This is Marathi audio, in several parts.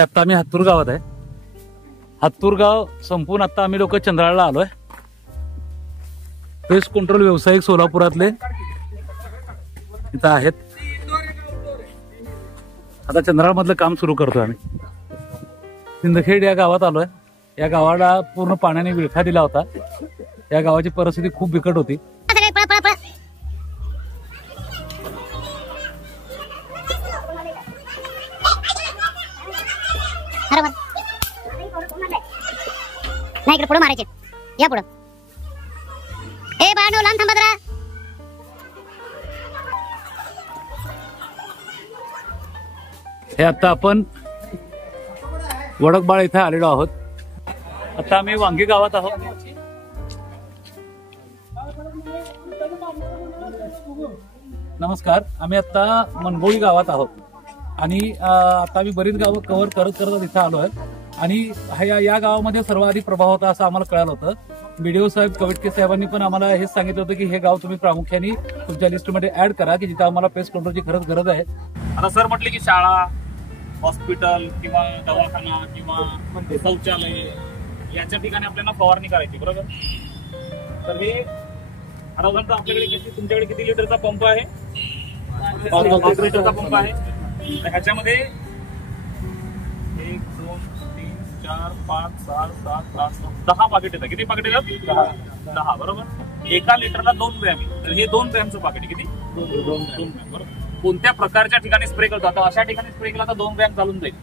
आता आम्ही हत्तूर गावात आहे. हत्तूर गाव संपून आता आम्ही लोक चंद्राळला आलोय. पेस्ट कंट्रोल व्यावसायिक सोलापुरातले इथं आहेत. आता चंद्राळ मधलं काम सुरू करतोय आम्ही. सिंदखेड या गावात आलोय. या गावाला पूर्ण पाण्याने विळखा दिला होता. या गावाची परिस्थिती खूप बिकट होती. नाही इकडे पुढे मारायचे. या पुढे ए बाळांनो लांब थांबा जरा. हे आता आपण वडकबाळ इथे आलेलो आहोत. आता आम्ही वांगी गावात आहोत. नमस्कार. आम्ही आता मनगोळी गावात आहोत आणि आता आम्ही बरीच गावं कव्हर करत करत इथे आलोय. आणि या गावामध्ये सर्वाधिक प्रभाव होता असं आम्हाला कळालं होतं. बीडीओ साहेब कवटके साहेबांनी पण आम्हाला हेच सांगितलं होतं की हे गाव तुम्ही प्रामुख्याने तुमच्या लिस्टमध्ये ऍड करा की जिथे आम्हाला पेस्ट कंट्रोलची खरंच गरज आहे. आता सर म्हटले की शाळा, हॉस्पिटल किंवा दवाखाना किंवा शौचालय याच्या ठिकाणी आपल्याला फवारणी करायची, बरोबर. तर हे आता उदाहरण आपल्याकडे तुमच्याकडे किती लिटरचा पंप आहे? 5 लिटरचा पंप आहे. तर ह्याच्यामध्ये 1 2 3 4 5 6 7 8 9 10 पाकिट येतात. किती पाकिट येतात? 10, बरोबर. एका लिटरला 2 ग्रॅम आहे. तर हे 2 ग्रॅमचं पाकिट किती? 2 ग्रॅम, बरोबर. कोणत्या प्रकारच्या ठिकाणी स्प्रे करतो? आता अशा ठिकाणी स्प्रे केला तर 2 ग्रॅम चालून जाईल.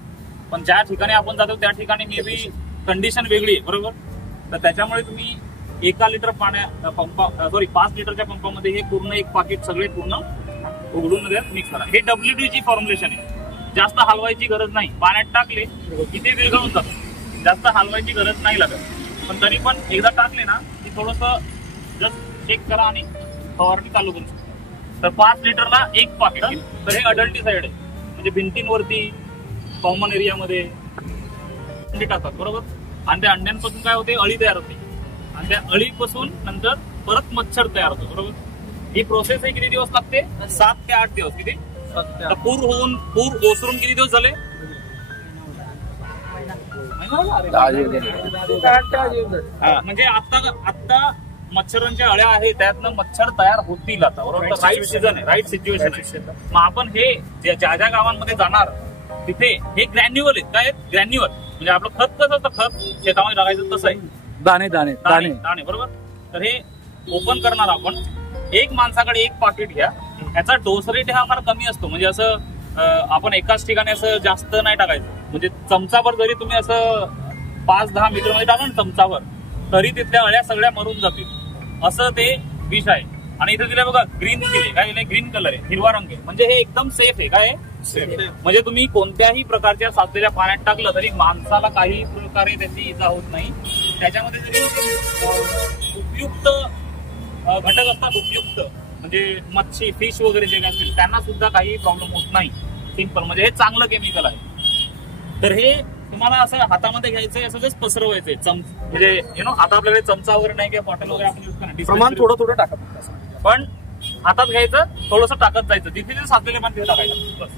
पण ज्या ठिकाणी आपण जातो त्या ठिकाणी मे बी कंडिशन वेगळी आहे, बरोबर. तर त्याच्यामुळे तुम्ही एका लिटर पाण्या पंपा 5 लिटरच्या पंपामध्ये हे पूर्ण एक पाकिट सगळे पूर्ण उघडून मिक्स करा. हे WD फॉर्म्युलेशन आहे. जास्त हलवायची गरज नाही. पाण्यात टाकले की ते विरघळून जातं. जास्त हलवायची गरज नाही लागत. पण तरी पण एकदा टाकले ना की थोडंसं जस्ट चेक करा आणि फवारणी चालू करू शकता. तर 5 लिटरला एक पाकिट. तर हे अडल्टिसाइड आहे. म्हणजे भिंतींवरती कॉमन एरियामध्ये अंडी टाकतात, बरोबर. आणि त्या अंड्यांपासून काय होते? अळी तयार होते. आणि त्या अळीपासून नंतर परत मच्छर तयार होतो, बरोबर. ही प्रोसेस आहे किती दिवस लागते? 7 ते 8 दिवस. किती? पूर ओसरून किती दिवस झाले? म्हणजे आता मच्छरांच्या अळ्या आहेत त्यातनं मच्छर तयार होतील आता, बरोबर. राईट सीझन आहे, राईट सिच्युएशन आहे. मग आपण हे ज्या ज्या गावांमध्ये जाणार तिथे हे ग्रॅन्युअल आहेत. काय ग्रॅन्युअल म्हणजे आपलं खत कसं असतं, खत शेतामध्ये टाकायचं तसं आहे. दाणे दाणे दाणे दाणे, बरोबर. तर हे ओपन करणार आपण. एक माणसाकडे एक पाकिट घ्या. याचा डोस रेट हा फार कमी असतो. म्हणजे असं आपण एकाच ठिकाणी असं जास्त नाही टाकायचं. म्हणजे चमचाभर जरी तुम्ही असं 5-10 मीटर मध्ये टाका ना चमचाभर, तरी तिथल्या अळ्या सगळ्या मरून जातील. असं ते विष आहे. आणि इथे दिलं बघा ग्रीन दिले. काय ग्रीन कलर आहे, हिरवा रंग आहे. म्हणजे हे एकदम सेफ आहे. काय म्हणजे तुम्ही कोणत्याही प्रकारच्या साचलेल्या पाण्यात टाकलं तरी माणसाला काही प्रकारे त्याची इजा होत नाही. त्याच्यामध्ये जरी उपयुक्त घटक असतात, उपयुक्त म्हणजे मच्छी, फिश वगैरे जे काय असतील त्यांना सुद्धा काही प्रॉब्लेम होत नाही. सिंपल म्हणजे हे चांगलं केमिकल आहे. तर हे तुम्हाला असं हातामध्ये घ्यायचंय, असं जस्ट पसरवायचंय. म्हणजे आता आपल्याकडे चमचा वगैरे नाही किंवा बॉटल वगैरे आपण यूज करणार, प्रमाण थोडं थोडं टाकत. पण हातात घ्यायचं, थोडंसं टाकत जायचं. तिथे जे साचलेले पाणी तिथे टाकायचं. बस.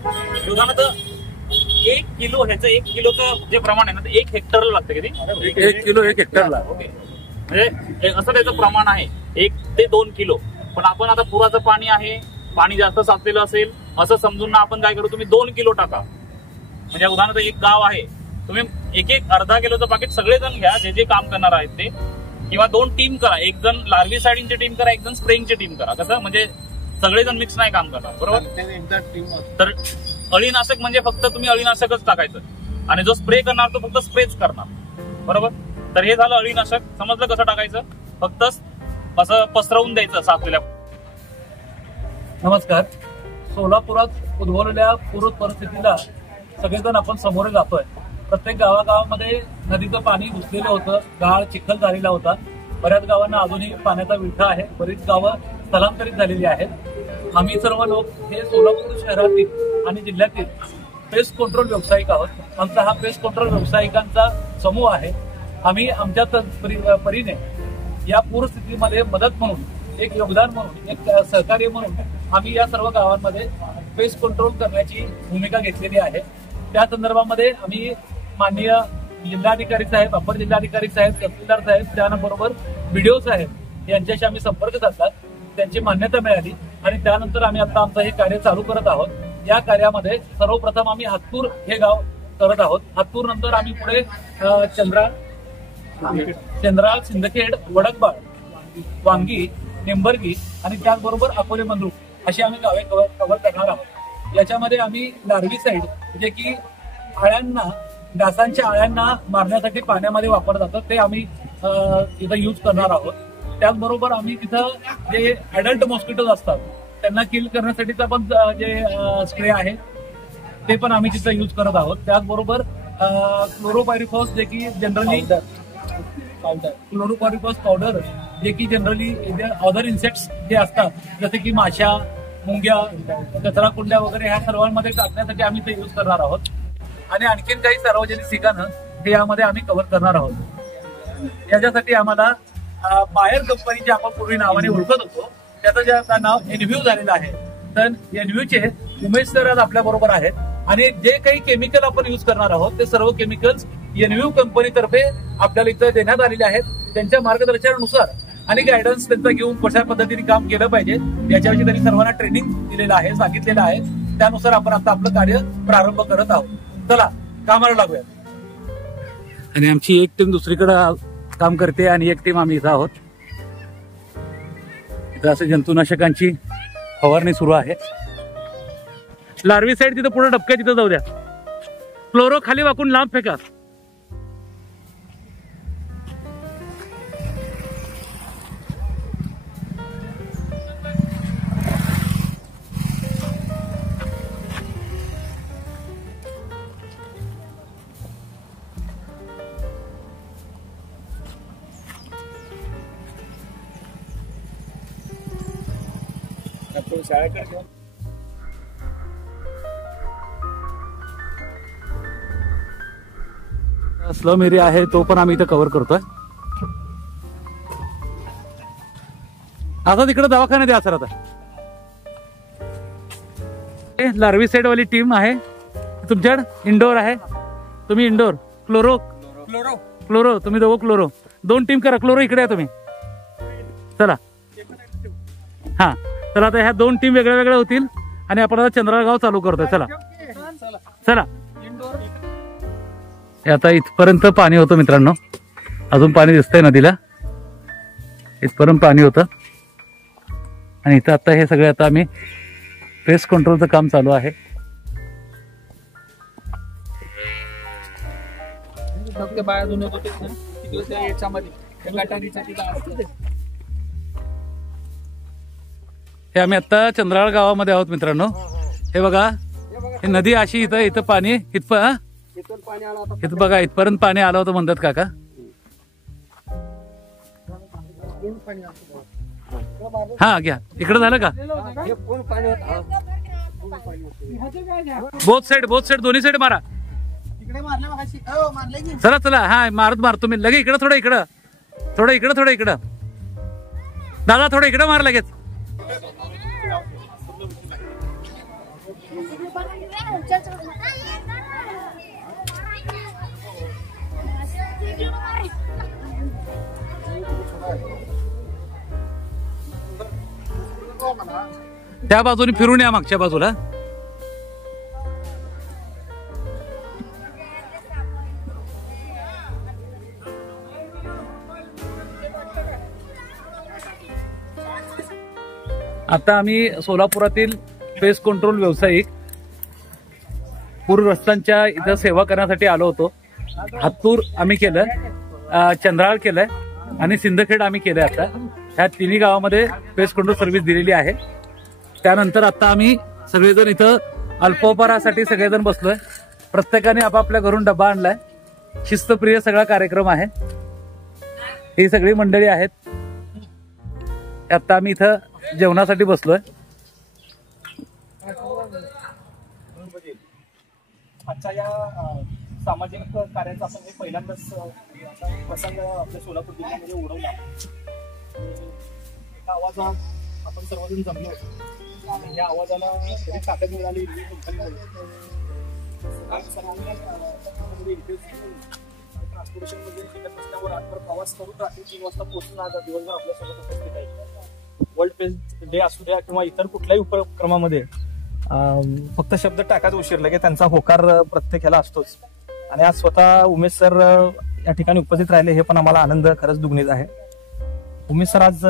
उदाहरणार्थ 1 किलो ह्याचं 1 किलोचं जे प्रमाण आहे ना ते 1 हेक्टरला लागतं. किती? 1 किलो 1 हेक्टरला. ओके. म्हणजे असं त्याचं प्रमाण आहे 1 ते 2 किलो. पण आपण आता पुराचं पाणी आहे, पाणी जास्त साचलेलं असेल असं समजून ना आपण काय करू, तुम्ही 2 किलो टाका. म्हणजे उदाहरणार्थ एक गाव आहे, तुम्ही एक अर्धा किलोचं पाकिट सगळेजण घ्या जे जे काम करणार आहेत ते. किंवा 2 टीम करा. एक जण लार्विसाइडिंगची टीम करा, एक जण स्प्रेइंगची टीम करा. कसं म्हणजे सगळेजण मिक्स नाही काम करणार, बरोबर. तर अळीनाशक म्हणजे फक्त तुम्ही अळीनाशकच टाकायचं आणि जो स्प्रे करणार तो फक्त स्प्रेच करणार, बरोबर. तर हे झालं अळीनाशक. समजलं कसं टाकायचं? फक्त असं पसरवून द्यायचं साचलेल्या. नमस्कार. सोलापुरात उद्भवलेल्या पूर परिस्थितीला सगळेजण आपण समोर जातोय. प्रत्येक गावागावामध्ये नदीचं पाणी घुसलेलं होतं, गाळ चिखल झालेला होता. बऱ्याच गावांना अजूनही पाण्याचा विळखा आहे. बरीच गावं स्थलांतरित झालेली आहेत. आम्ही सर्व लोक हे सोलापूर शहरातील आणि जिल्ह्यातील पेस्ट कंट्रोल व्यावसायिक आहोत. आमचा हा पेस्ट कंट्रोल व्यावसायिकांचा समूह आहे. आम्ही आमच्या परीने या पूरस्थितीमध्ये मदत म्हणून, एक योगदान म्हणून, एक सहकार्य म्हणून आम्ही या सर्व गावांमध्ये पेस्ट कंट्रोल करण्याची भूमिका घेतलेली आहे. त्या संदर्भामध्ये आम्ही माननीय जिल्हाधिकारी साहेब, अपर जिल्हाधिकारी साहेब, तहसीलदार साहेब, त्याबरोबर BDO साहेब यांच्याशी आम्ही संपर्क साधला, त्यांची मान्यता मिळाली आणि त्यानंतर आम्ही आता आमचं हे कार्य चालू करत आहोत. या कार्यामध्ये सर्वप्रथम आम्ही हातूर हे गाव करत आहोत. हातूर नंतर आम्ही पुढे चंद्राळ, सिंदखेड, वडकबाळ, वांगी, निंबर्गी आणि त्याचबरोबर अकोले मंद्रुप अशी आम्ही गावे कव्हर करणार आहोत. याच्यामध्ये आम्ही लार्विसाईड जे की आळ्यांना, डासांच्या आळ्यांना मारण्यासाठी पाण्यामध्ये वापरलं जातं ते आम्ही इथं यूज करणार आहोत. त्याचबरोबर आम्ही तिथं जे ऍडल्ट मॉस्किटोज असतात त्यांना किल करण्यासाठीचा पण जे स्प्रे आहे ते पण आम्ही तिथं यूज करत आहोत. त्याचबरोबर क्लोरोपायरिफॉस जे की जनरली क्लोरोपायरिफॉस पावडर जे की जनरली अदर इन्सेक्ट्स जे असतात जसे की माशा, मुंग्या, कचरा कुंड्या वगैरे ह्या सर्वांमध्ये टाकण्यासाठी आम्ही ते यूज करणार आहोत. आणि आणखीन काही सार्वजनिक ठिकाणं हे यामध्ये आम्ही कव्हर करणार आहोत. याच्यासाठी आम्हाला बायर कंपनी जे आपण पूर्वी नावाने ओळखत होतो त्याचं जे आता नाव एनव्ह्यू झालेलं आहे, तर एनव्ह्यूचे उमेश सर आज आपल्या बरोबर आहेत आणि जे काही केमिकल आपण यूज करणार आहोत ते सर्व केमिकल्स एनव्ह्यू कंपनीतर्फे आपल्याला इथं देण्यात आलेले आहेत. त्यांच्या मार्गदर्शनानुसार आणि गायडन्स त्यांचा घेऊन कशा पद्धतीने काम केलं पाहिजे याच्याविषयी त्यांनी सर्वांना ट्रेनिंग दिलेलं आहे, सांगितलेलं आहे. त्यानुसार आपण आता आपलं कार्य प्रारंभ करत आहोत. चला कामाला लागूया. आणि आमची एक टीम दुसरीकडे काम करते आणि एक टीम आम्ही इथं आहोत. इथं असं जंतुनाशकांची फवारणी सुरू आहे. लार्विसाईड तिथं पुढे डबक्या तिथं जाऊ द्या. क्लोरो खाली वाकून लांब फेका. स्लम एरिया आहे तो पण आम्ही इथं कव्हर करतोय. आता तिकडे दवाखाना द्या सर. आता लार्विसाईड वाली टीम आहे तुमच्याकडे, इंडोर आहे. तुम्ही इंडोर, क्लोरो क्लोरो क्लोरो तुम्ही दोघं क्लोरो. 2 टीम करा. क्लोरो इकडे आहे तुम्ही. चला हा चला आता ह्या 2 टीम वेगळ्या वेगळ्या होतील आणि आपण आता चंद्रगाव चालू करतोय. चला चला. आता इथपर्यंत पाणी होतं मित्रांनो, अजून पाणी दिसतंय नदीला. इथपर्यंत पाणी होतं आणि इथं आता हे सगळे आता आम्ही पेस्ट कंट्रोलचं काम चालू आहे. हे आम्ही आता चंद्राळ गावामध्ये आहोत मित्रांनो. हे बघा, ही नदी अशी इथं पाणी इथं बघा इथपर्यंत पाणी आलं होतं म्हणतात काका. हा घ्या. इकडे झालं का? बोथ साइड दोन्ही साइड मारा. चला चला. हा मारतो मी लगे. इकडं थोडं इकडं दादा, थोडं इकडं मार लगेच. त्या बाजूने फिरून या, मागच्या बाजूला. आता आम्ही सोलापुरातील पेस्ट कंट्रोल व्यावसायिक पूरग्रस्तांच्या इथं सेवा करण्यासाठी आलो होतो. हातूर आम्ही केलं, चंद्राळ केलंय आणि सिंदखेड आम्ही केलंय. आता ह्या 3 गावामध्ये पेस्ट कंट्रोल सर्व्हिस दिलेली आहे. त्यानंतर आता आम्ही सगळेजण इथं अल्पोपहारासाठी सगळेजण बसलोय. प्रत्येकाने आपापल्या घरून डबा आणलाय. शिस्तप्रिय सगळा कार्यक्रम आहे. ही सगळी मंडळी आहेत. आता आम्ही इथं जेवणासाठी बसलोय. आजच्या या सामाजिक कार्याचा आपण हे पहिल्यांदाच प्रसंग आपल्या सोलापूर जिल्ह्यामध्ये उडवला. एका आवाजात आपण सर्वजण जमलो आणि या आवाजाला तरी ताकद मिळाली. ट्रान्सपोर्टेशन मध्ये शिकत असल्यावर आजवर प्रवास करून रात्री 3 वाजता पोहोचून आज दिवसभर आपल्यासोबत उपस्थित आहे. वर्ल्ड पेज डे असू द्या किंवा इतर कुठल्याही उपक्रमामध्ये फक्त शब्द टाकायचा उशीर लगे त्यांचा होकार प्रत्येक ह्याला असतोच. आणि आज स्वतः उमेश सर या ठिकाणी उपस्थित राहिले हे पण आम्हाला आनंद खरंच दुग्नीत आहे. उमेश सर आज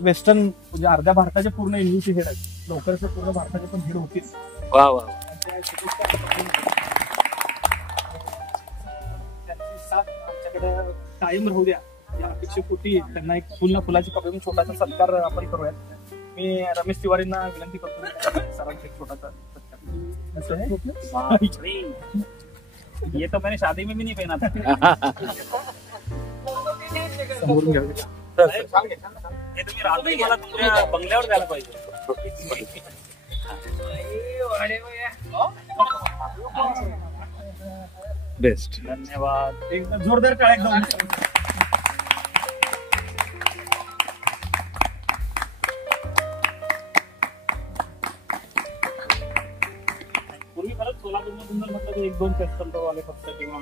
वेस्टर्न म्हणजे अर्ध्या भारताचे पूर्ण इंग्लिश हेड आहेत, लवकरच पूर्ण भारताचे पण हेड होतील. वा वा. त्यांची साथ आमच्याकडे कायम राहू द्या या अपेक्षेपोटी त्यांना एक फुल ना फुलाची कपडे छोटासा सत्कार आपण करूयात. मी रमेश तिवारींना विनंती करतो सरांचा एक छोटासा सत्कार. ये तो मैंने शादी में भी नहीं पहना था. समोरून घ्यावे. हे तुम्ही रात्री मला तुमच्या बंगल्यावर द्यायला पाहिजे. बेस्ट. धन्यवाद. एक जोरदार टाळ्या एकदम. पूर्वी खरंच सोलापूरमधून म्हटलं तर 1-2 कस्टमर वाले फक्त किंवा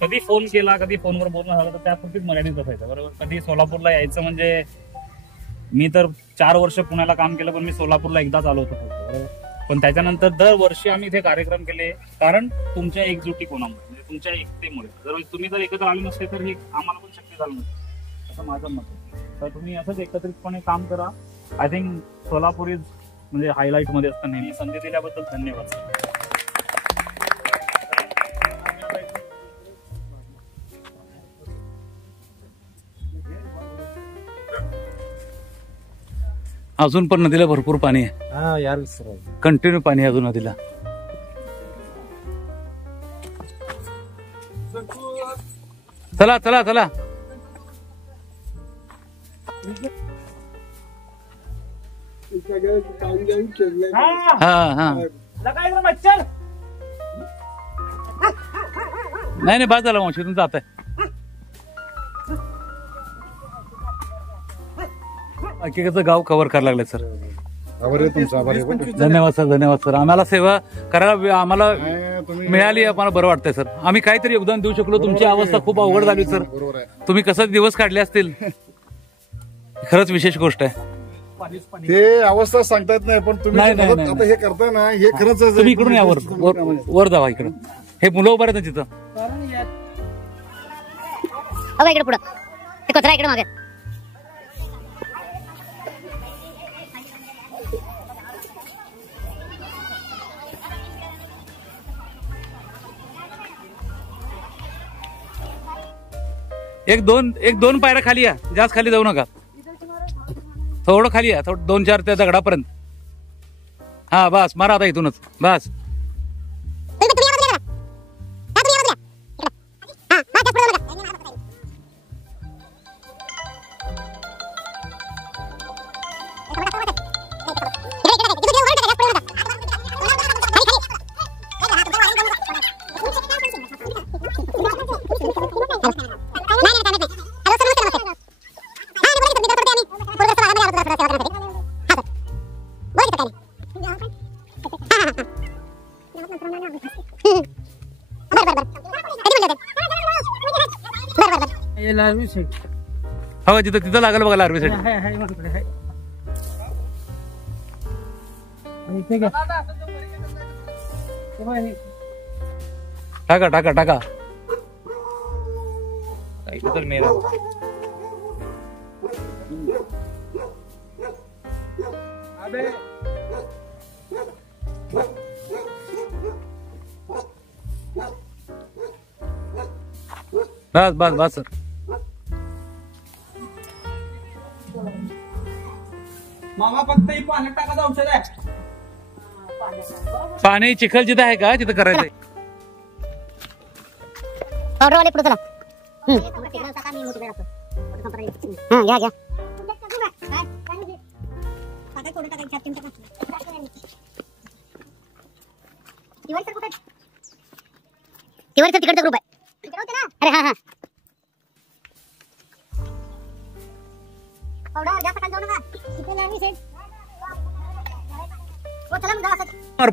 कधी फोन केला कधी फोनवर बोलणं झालं तर त्यापुरतीच मर्यादित असायचं. बरोबर. कधी सोलापूरला यायचं म्हणजे मी तर 4 वर्ष पुण्याला काम केलं पण मी सोलापूरला एकदाच आलो होतो. बरोबर. पण त्याच्यानंतर दरवर्षी आम्ही इथे कार्यक्रम केले कारण तुमच्या एकजुटी कोणामुळे म्हणजे तुमच्या एकतेमुळे. जर तुम्ही जर एकत्र आले नसते तर हे आम्हाला पण शक्य झालं नसतं असं माझं मत आहे. तर तुम्ही असंच एकत्रितपणे काम करा. आय थिंक सोलापूर इज म्हणजे हायलाईट मध्ये असतं नेहमी. संधी दिल्याबद्दल धन्यवाद. अजून पण नदीला भरपूर पाणी आहे. कंटिन्यू पाणी आहे अजून नदीला. चला चला चला. हा हा. नाही बाद झाला मावशी तुम्ही जात आहे. बाकीचं गाव कव्हर करायला लागले सर. धन्यवाद सर. धन्यवाद सर. आम्हाला सेवा करायला आम्हाला मिळाली आम्हाला बरं वाटतंय सर. आम्ही काहीतरी योगदान देऊ शकलो. तुमची अवस्था खूप अवघड झाली सर. तुम्ही कसं दिवस काढले असतील खरंच विशेष गोष्ट आहे. ते अवस्था सांगता येत नाही पण तुम्ही आता हे करताय ना हे खरंच. तुम्ही इकडून या वर जावा. इकडं हे मुलं उभं आहेत तिथं. इकडे पुढं ते कचरा इकडे मागे. एक दोन पायऱ्या खाली या. जास्त खाली जाऊ नका. थोडं खाली या. 2-4 त्या दगडापर्यंत. हा बस मारा आता इथूनच बस. हो तिथं लागलं बघा लार्वी साईड. टाका टाका टाका. इथं तर मेरा बस बस बस सर. मामा फक्त पाण्यात टाकायचं औषध आहे. पाणी चिखल जिथं आहे का तिथं करायचंय. ऑर्डरवाले पुढे चला. घ्या घ्या. तिवारीचा तिकडचा ग्रुप आहे. अरे हा हा.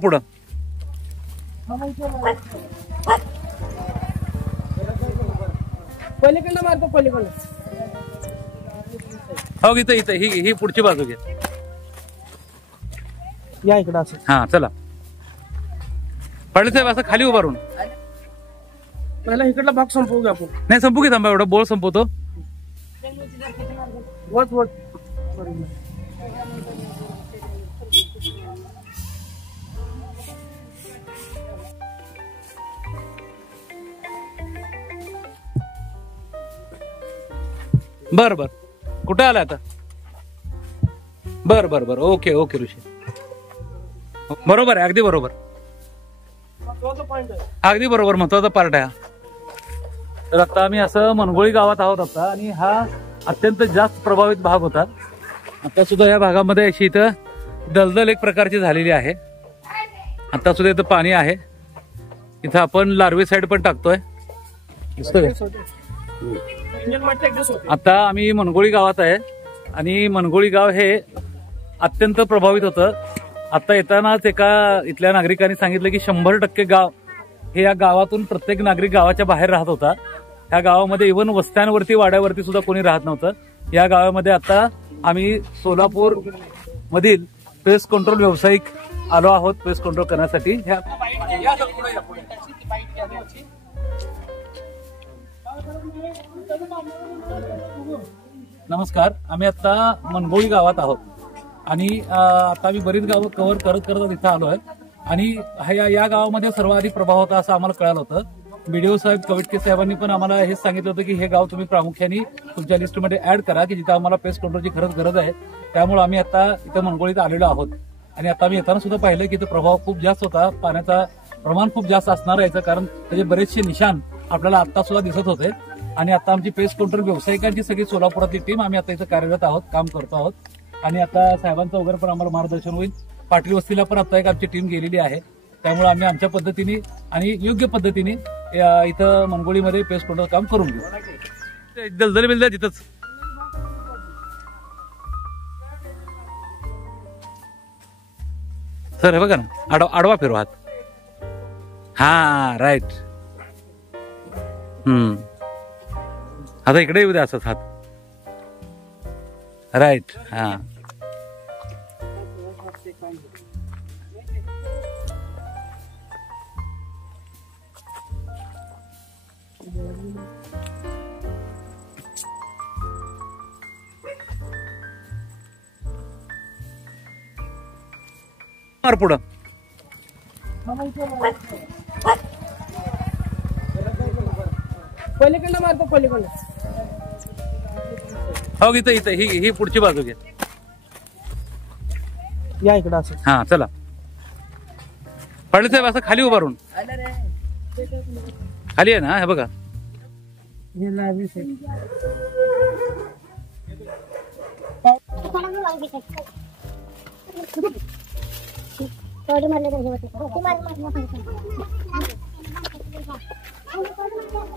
पुढं पलीकडनं मारतो पलीकडनं. हो इथं इथं ही पुढची बाजू घे. या इकडं असं. हा चला पाटील साहेब असं खाली उभारून. पहिला इकडला भाग संपवू घ्या आपण. नाही संपू की थांबा, एवढा बोळ संपवतो. वत वत. बर बर कुठे आला आता? बर बर बर ओके ओके ऋषी, बरोबर आहे, अगदी बरोबर, अगदी बरोबर, महत्वाचा पार्ट आहे. तर आता आम्ही असं मनगोळी गावात आहोत आता, आणि हा अत्यंत जास्त प्रभावित भाग होता. आता सुद्धा या भागामध्ये अशी इथं दलदल एक प्रकारची झालेली आहे. आता सुद्धा इथं पाणी आहे. इथं आपण लार्वे साईड पण टाकतोय. आता आम्ही मनगोळी गावात आहे, आणि मनगोळी गाव हे अत्यंत प्रभावित होतं. आता येतानाच एका इथल्या नागरिकांनी सांगितलं की 100% गाव हे या गावातून प्रत्येक नागरिक गावाच्या बाहेर राहत होता. या गावामध्ये इव्हन वस्त्यांवरती वाड्यावरती सुद्धा कोणी राहत नव्हतं. या गावामध्ये आता आम्ही सोलापूर मधील पेस्ट कंट्रोल व्यावसायिक आलो आहोत पेस्ट कंट्रोल करण्यासाठी. नमस्कार, आम्ही आता मनगोळी गावात आहोत, आणि आता आम्ही बरीच गावं कव्हर करत करत इथं आलो आहे. आणि या गावामध्ये सर्वाधिक प्रभाव होता असं आम्हाला कळालं होतं. बीडीओ साहेब कवटके साहेबांनी पण आम्हाला हेच सांगितलं होतं की हे गाव तुम्ही प्रामुख्याने तुमच्या लिस्टमध्ये ऍड करा की जिथं आम्हाला पेस्ट कंट्रोलची खरंच गरज आहे. त्यामुळे आम्ही आता इथं मनगोळीत आलेलो आहोत. आणि आता आम्ही येताना सुद्धा पाहिलं की इथं प्रभाव खूप जास्त होता. पाण्याचा प्रमाण खूप जास्त असणार याचं कारण त्याचे बरेचसे निशाण आपल्याला आता सुद्धा दिसत होते. आणि आता आमची पेस्ट कंट्रोल व्यावसायिकांची सगळी सोलापुरातली टीम आम्ही आता इथं कार्यरत आहोत, काम करतो आहोत. आणि आता साहेबांचं वगैरे पण आम्हाला मार्गदर्शन होईल. पाटील वस्तीला पण आता एक आमची टीम गेलेली आहे. त्यामुळे आम्ही आमच्या पद्धतीने आणि योग्य पद्धतीने इथं मनगोळीमध्ये पेस्ट कंट्रोल काम करून घेऊ. दलदल बिलदल तिथंच. सर हे बघा ना, आडवा फिरवा हात. हा राईट. आता इकडे येऊ द्या असंच हात. राईट. हा मार पुढं. पलीकडनं मारतो पलीकडनं. हो इथं इथं ही पुढची बाजू घे. या इकडं असं. हा चला पाटील साहेब असं खाली उभारून. खाली आहे ना, हे बघा.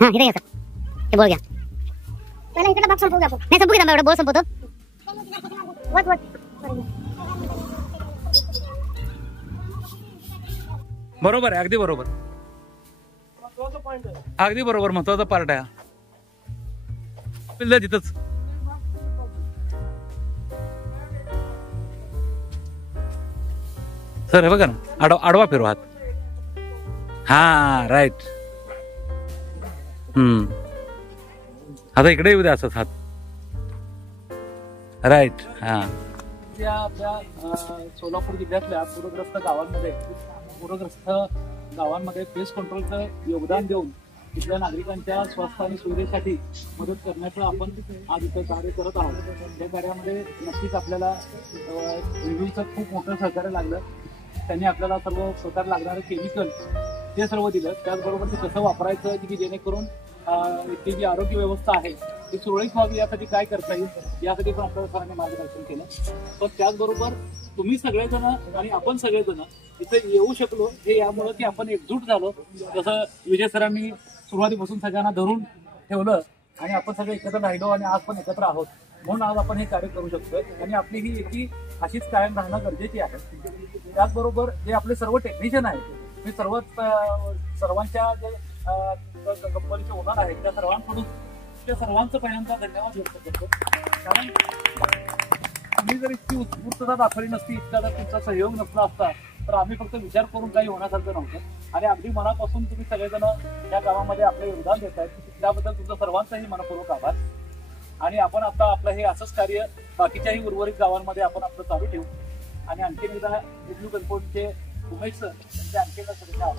हा इथे येतात ते बोल घ्या. पहिला इकडला भाग संपवू घ्या आपण. नाही संपू घ्या, एवढा बोल संपवतो. वत वत. बरोबर आहे, अगदी बरोबर, अगदी बरोबर, महत्वाचा पार्ट आहे. तिथंच. सर हे बघा ना, आडवा फिरवा हात. हा राईट. आता इकडे येऊ द्या असंच हात. राईट. हा आपल्या सोलापूर जिल्ह्यातल्या पूरग्रस्त गावांमध्ये पेस्ट कंट्रोलचं योगदान देऊन इथल्या नागरिकांच्या स्वास्थ्य आणि सुविधेसाठी मदत करण्याचं आपण आज इथं कार्य करत आहोत. या कार्यामध्ये नक्कीच आपल्याला रिव्ह्यूचं खूप मोठं सहकार्य लागलं. त्यांनी आपल्याला सर्व प्रकार लागणारं केमिकल ते सर्व दिलं. त्याचबरोबर ते कसं वापरायचं की जेणेकरून इथली जी आरोग्य व्यवस्था आहे ती सुरळीत व्हावी यासाठी काय करता येईल यासाठी पण आपल्याला सरांनी मार्गदर्शन केलं. पण त्याचबरोबर तुम्ही सगळेजण आणि आपण सगळेजण इथे येऊ शकलो हे यामुळं की आपण एकजूट झालो. जसं विजय सरांनी सुरुवातीपासून सगळ्यांना धरून ठेवलं आणि आपण सगळे एकत्र राहिलो आणि आज पण एकत्र आहोत. म्हणून आज आपण हे कार्य करू शकतोय आणि आपली ही एकी अशीच कायम राहणं गरजेची आहे. त्याचबरोबर जे आपले सर्व टेक्निशियन आहेत मी सर्वांच्या जे कंपनीचे ओनर आहेत त्या सर्वांकडून त्या सर्वांचं पहिल्यांदा धन्यवाद व्यक्त करतो. कारण तुम्ही जर इतकी उत्स्फूर्तता दाखवली नसती, इतका जर तुमचा सहयोग नसला असता तर आम्ही फक्त विचार करून काही होण्यासारखं नव्हतं. आणि अगदी मनापासून तुम्ही सगळेजण या गावामध्ये आपलं योगदान देत आहेत, त्याबद्दल तुमचं सर्वांचाही मनपूर्वक आभार. आणि आपण आता आपलं हे असंच कार्य बाकीच्याही उर्वरित गावांमध्ये आपण आपलं चालू ठेवू. आणि आणखीन एकदा इडलू कल्पोटचे उमेश सर त्यांचे आणखी एकदा शुभेच्छा.